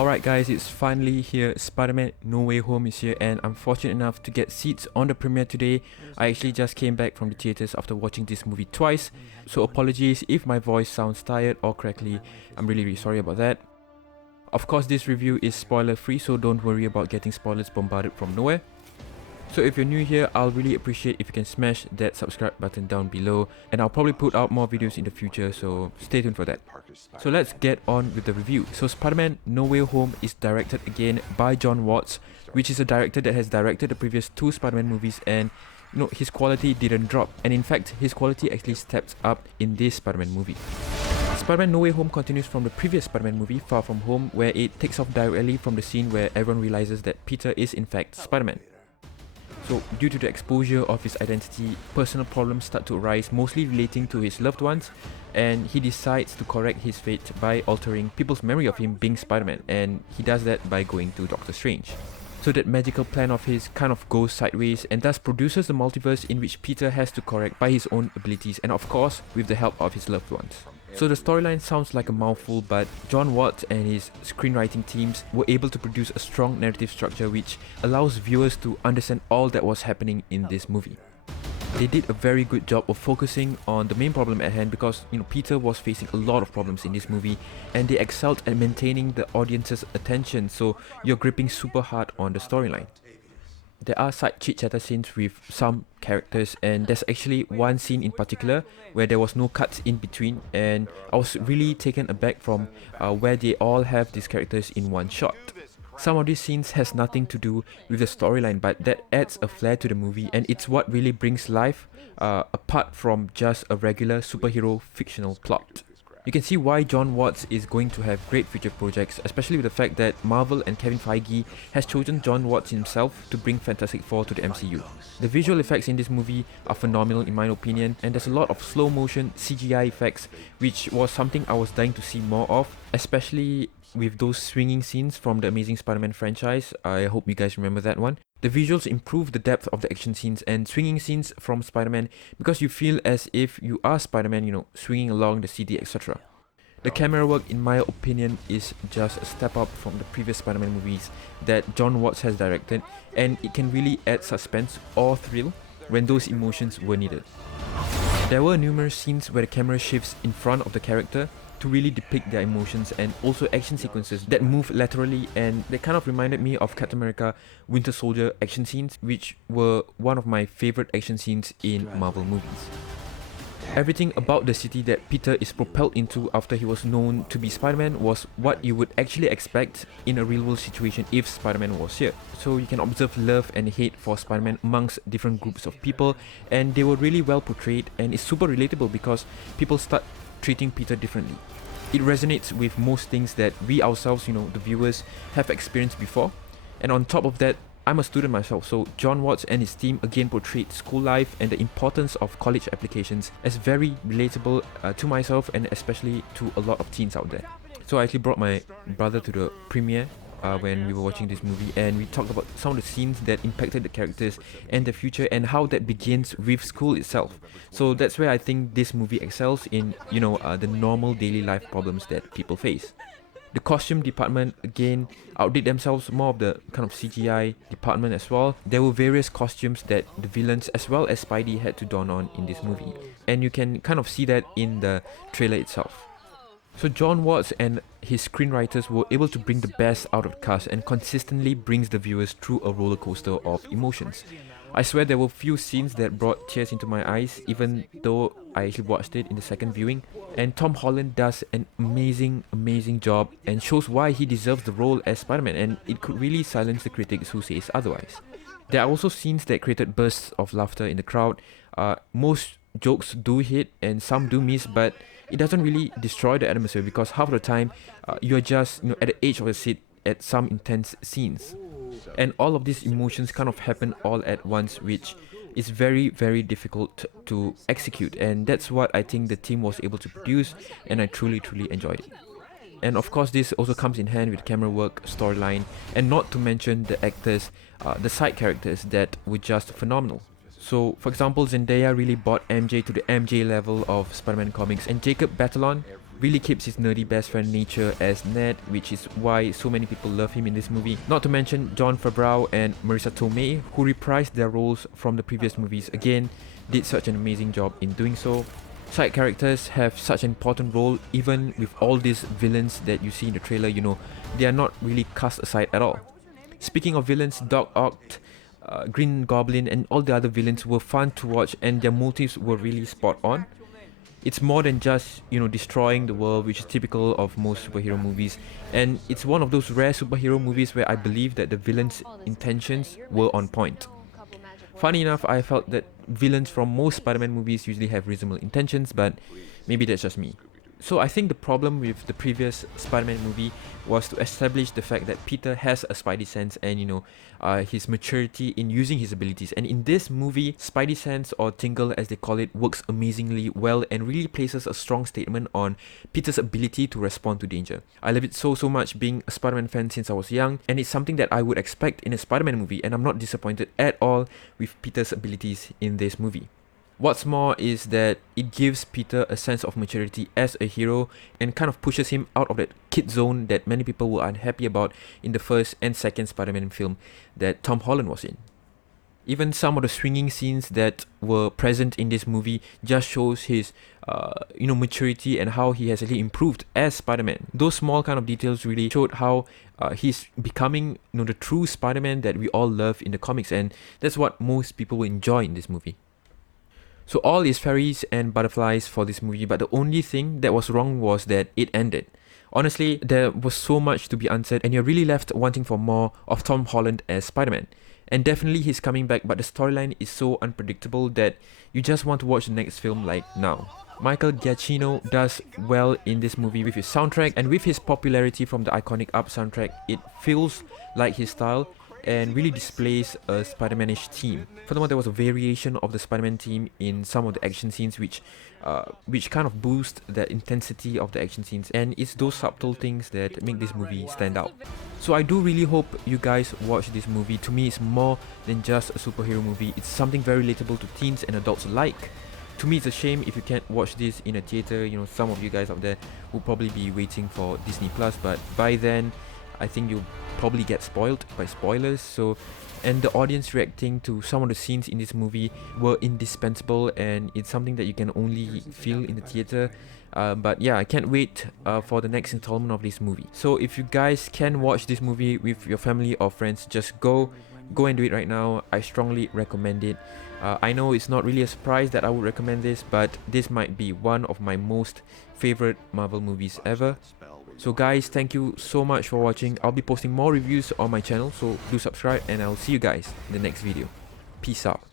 Alright guys, it's finally here. Spider-Man No Way Home is here and I'm fortunate enough to get seats on the premiere today. I actually just came back from the theatres after watching this movie twice, so apologies if my voice sounds tired or crackly. I'm really sorry about that. Of course, this review is spoiler free, so don't worry about getting spoilers bombarded from nowhere. So if you're new here, I'll really appreciate if you can smash that subscribe button down below, and I'll probably put out more videos in the future, so stay tuned for that. So let's get on with the review. So Spider-Man No Way Home is directed again by Jon Watts, which is a director that has directed the previous two Spider-Man movies, and his quality didn't drop, and in fact his quality actually steps up in this Spider-Man movie. Spider-Man No Way Home continues from the previous Spider-Man movie, Far From Home, where it takes off directly from the scene where everyone realizes that Peter is in fact Spider-Man. So, due to the exposure of his identity, personal problems start to arise, mostly relating to his loved ones, and he decides to correct his fate by altering people's memory of him being Spider-Man, and he does that by going to Doctor Strange. So that magical plan of his kind of goes sideways and thus produces the multiverse in which Peter has to correct by his own abilities and of course with the help of his loved ones. So the storyline sounds like a mouthful, but Jon Watts and his screenwriting teams were able to produce a strong narrative structure which allows viewers to understand all that was happening in this movie. They did a very good job of focusing on the main problem at hand because Peter was facing a lot of problems in this movie, and they excelled at maintaining the audience's attention, so you're gripping super hard on the storyline. There are side chit-chatter scenes with some characters, and there's actually one scene in particular where there was no cuts in between, and I was really taken aback from where they all have these characters in one shot. Some of these scenes has nothing to do with the storyline, but that adds a flair to the movie, and it's what really brings life apart from just a regular superhero fictional plot. You can see why Jon Watts is going to have great future projects, especially with the fact that Marvel and Kevin Feige has chosen Jon Watts himself to bring Fantastic Four to the MCU. The visual effects in this movie are phenomenal in my opinion, and there's a lot of slow motion CGI effects, which was something I was dying to see more of, especially with those swinging scenes from the Amazing Spider-Man franchise. I hope you guys remember that one. The visuals improve the depth of the action scenes and swinging scenes from Spider-Man because you feel as if you are Spider-Man, swinging along the city, etc. The camera work, in my opinion, is just a step up from the previous Spider-Man movies that Jon Watts has directed, and it can really add suspense or thrill when those emotions were needed. There were numerous scenes where the camera shifts in front of the character to really depict their emotions, and also action sequences that move laterally, and they kind of reminded me of Captain America Winter Soldier action scenes, which were one of my favorite action scenes in Marvel movies. Everything about the city that Peter is propelled into after he was known to be Spider-Man was what you would actually expect in a real-world situation if Spider-Man was here. So you can observe love and hate for Spider-Man amongst different groups of people, and they were really well portrayed, and it's super relatable because people start treating Peter differently. It resonates with most things that we ourselves, the viewers, have experienced before. And on top of that, I'm a student myself, so Jon Watts and his team again portrayed school life and the importance of college applications as very relatable to myself and especially to a lot of teens out there. So I actually brought my brother to the premiere when we were watching this movie, and we talked about some of the scenes that impacted the characters and the future and how that begins with school itself. So that's where I think this movie excels in, the normal daily life problems that people face. The costume department again outdid themselves, more of the kind of CGI department as well. There were various costumes that the villains as well as Spidey had to don on in this movie, and you can kind of see that in the trailer itself. So Jon Watts and his screenwriters were able to bring the best out of the cast and consistently brings the viewers through a roller coaster of emotions. I swear there were few scenes that brought tears into my eyes, even though I actually watched it in the second viewing. And Tom Holland does an amazing job and shows why he deserves the role as Spider-Man, and it could really silence the critics who says otherwise. There are also scenes that created bursts of laughter in the crowd. Most jokes do hit and some do miss, but it doesn't really destroy the atmosphere because half of the time you're just at the edge of the seat at some intense scenes. And all of these emotions kind of happen all at once, which is very difficult to execute, and that's what I think the team was able to produce, and I truly enjoyed it. And of course this also comes in hand with camera work, storyline, and not to mention the actors, the side characters that were just phenomenal. So for example, Zendaya really brought MJ to the MJ level of Spider-Man comics, and Jacob Batalon really keeps his nerdy best friend nature as Ned, which is why so many people love him in this movie. Not to mention Jon Favreau and Marissa Tomei, who reprised their roles from the previous movies again, did such an amazing job in doing so. Side characters have such an important role. Even with all these villains that you see in the trailer, you know, they are not really cast aside at all. Speaking of villains, Doc Ock, Green Goblin and all the other villains were fun to watch, and their motives were really spot on. It's more than just, you know, destroying the world, which is typical of most superhero movies, and it's one of those rare superhero movies where I believe that the villains' intentions were on point. Funny enough, I felt that villains from most Spider-Man movies usually have reasonable intentions, but maybe that's just me. So I think the problem with the previous Spider-Man movie was to establish the fact that Peter has a Spidey sense and, you know, his maturity in using his abilities. And in this movie, Spidey sense, or tingle as they call it, works amazingly well and really places a strong statement on Peter's ability to respond to danger. I love it so much, being a Spider-Man fan since I was young, and it's something that I would expect in a Spider-Man movie, and I'm not disappointed at all with Peter's abilities in this movie. What's more is that it gives Peter a sense of maturity as a hero and kind of pushes him out of that kid zone that many people were unhappy about in the first and second Spider-Man film that Tom Holland was in. Even some of the swinging scenes that were present in this movie just shows his maturity and how he has actually improved as Spider-Man. Those small kind of details really showed how he's becoming, you know, the true Spider-Man that we all love in the comics, and that's what most people will enjoy in this movie. So all is fairies and butterflies for this movie, but the only thing that was wrong was that it ended. Honestly, there was so much to be answered, and you're really left wanting for more of Tom Holland as Spider-Man. And definitely he's coming back, but the storyline is so unpredictable that you just want to watch the next film like now. Michael Giacchino does well in this movie with his soundtrack, and with his popularity from the iconic Up soundtrack, it feels like his style and really displays a Spider-Man-ish theme. Furthermore, there was a variation of the Spider-Man theme in some of the action scenes, which kind of boost the intensity of the action scenes, and it's those subtle things that make this movie stand out. So I do really hope you guys watch this movie. To me, it's more than just a superhero movie. It's something very relatable to teens and adults alike. To me, it's a shame if you can't watch this in a theater. You know, some of you guys out there will probably be waiting for Disney Plus, but by then I think you'll probably get spoiled by spoilers. And the audience reacting to some of the scenes in this movie were indispensable, and it's something that you can only feel in the theater. But yeah, I can't wait for the next installment of this movie. So if you guys can watch this movie with your family or friends, just go and do it right now. I strongly recommend it. I know it's not really a surprise that I would recommend this, but this might be one of my most favorite Marvel movies ever. So guys, thank you so much for watching. I'll be posting more reviews on my channel, so do subscribe, and I'll see you guys in the next video. Peace out.